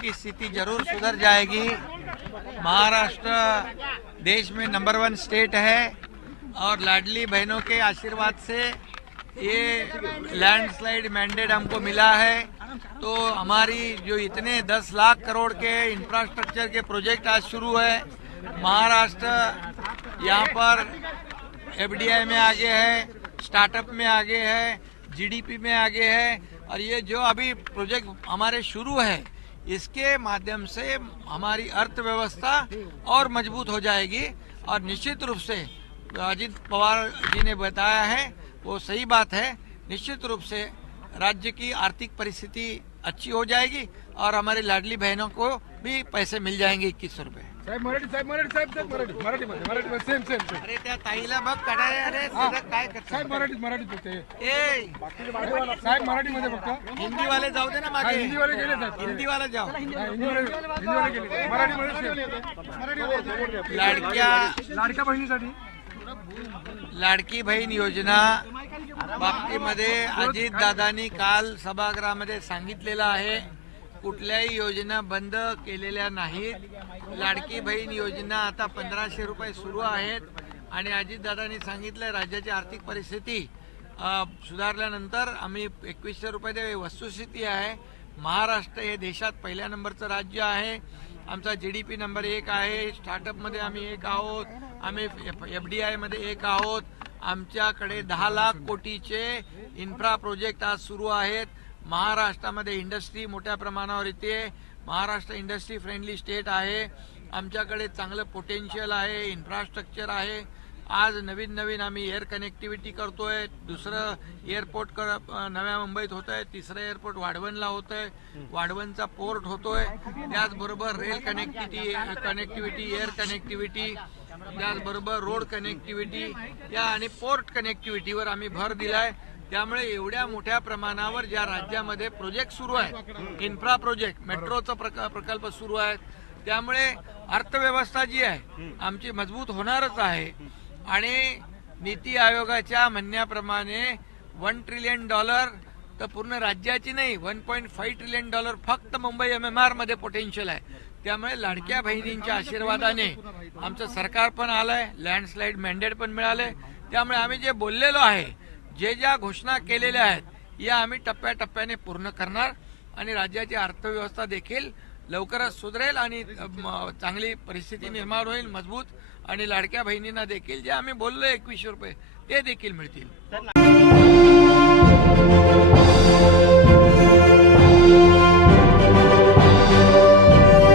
की स्थिति जरूर सुधर जाएगी। महाराष्ट्र देश में नंबर 1 स्टेट है और लाडली बहनों के आशीर्वाद से ये लैंडस्लाइड मैंडेट हमको मिला है। तो हमारी जो इतने 10 लाख करोड़ के इंफ्रास्ट्रक्चर के प्रोजेक्ट आज शुरू है, महाराष्ट्र यहाँ पर एफडीआई में आगे है, स्टार्टअप में आगे है, जीडीपी में आगे है, और ये जो अभी प्रोजेक्ट हमारे शुरू है इसके माध्यम से हमारी अर्थव्यवस्था और मजबूत हो जाएगी। और निश्चित रूप से अजित पवार जी ने बताया है वो सही बात है, निश्चित रूप से राज्य की आर्थिक परिस्थिति अच्छी हो जाएगी और हमारी लाडली बहनों को भी पैसे मिल जाएंगे 2100 रुपये। अरे त्या ताईला बघ कडारे, अरे काय करतात साहेब मराठीमध्ये फक्त हिंदी वाले जाऊ दे ना मागे, हिंदी वाले गेले साहेब, हिंदी वाले जाओ। हिंदी वाले गेले मराठीमध्ये लाडक्या बहिणीसाठी लाडकी बहीण योजना बाबतीमध्ये अजित दादांनी काल सभागृहामध्ये सांगितलेलं आहे, कुठल्याही योजना बंद केलेल्या नाहीत। लाडकी बहीण योजना आता 1500 रुपये सुरू आहेत आणि अजित दादांनी सांगितलं राज्याची आर्थिक परिस्थिती सुधारल्यानंतर आम्ही 2100 रुपये दे। वस्तुस्थिती आहे, महाराष्ट्र हे देशात पहिल्या नंबरचं राज्य आहे, आमचा जीडीपी नंबर 1 आहे, स्टार्टअपमध्ये आम्ही 1 आहोत, आम्ही एफडीआय मध्ये 1 आहोत, आमच्याकडे 10 लाख कोटीचे इन्फ्रा प्रोजेक्ट आज सुरू आहेत। महाराष्ट्रामध्ये इंडस्ट्री मोठ्या प्रमाणावर येते, महाराष्ट्र इंडस्ट्री फ्रेंडली स्टेट आहे, आमच्याकडे चांगलं पोटेन्शियल आहे, इन्फ्रास्ट्रक्चर आहे। आज नवीन आम्ही एअर कनेक्टिव्हिटी करतोय, दुसरं एअरपोर्ट नव्या मुंबईत होतंय, तिसरं एअरपोर्ट वाढवणला होतंय, वाढवणचा पोर्ट होतोय, त्याचबरोबर रेल कनेक्टिव्हिटी, एअर कनेक्टिव्हिटी, त्याचबरोबर रोड कनेक्टिव्हिटी या आणि पोर्ट कनेक्टिव्हिटीवर आम्ही भर दिलाय। त्यामुळे एवढ्या मोठ्या प्रमाणावर ज्या राज्यामध्ये प्रोजेक्ट सुरू आहे, इन्फ्रा प्रोजेक्ट, मेट्रोचा प्रकल्प सुरू आहे, त्यामुळे अर्थव्यवस्था जी आहे आमची मजबूत होणारच आहे। आणि नीती आयोगाच्या म्हणण्याप्रमाणे $1 ट्रिलियन तर पूर्ण राज्याची नाही, $1.5 ट्रिलियन फक्त मुंबई MMR मध्ये पोटेन्शियल आहे। त्यामुळे लाडक्या बहिणींच्या आशीर्वादाने आमचं सरकार पण आलंय, लँडस्लाइड मॅन्डेट पण मिळालंय। त्यामुळे आम्ही जे बोललेलो आहे, ज्या घोषणा केलेल्या आहेत या आम्ही टप्प्याटप्प्याने पूर्ण करणार आणि राज्याची अर्थव्यवस्था देखील लवकरच सुधरेल आणि चांगली परिस्थिती निर्माण होईल, मजबूत, आणि लाडक्या बहिणींना देखील जे आम्ही बोललो 2100 रुपये ते देखील मिळतील।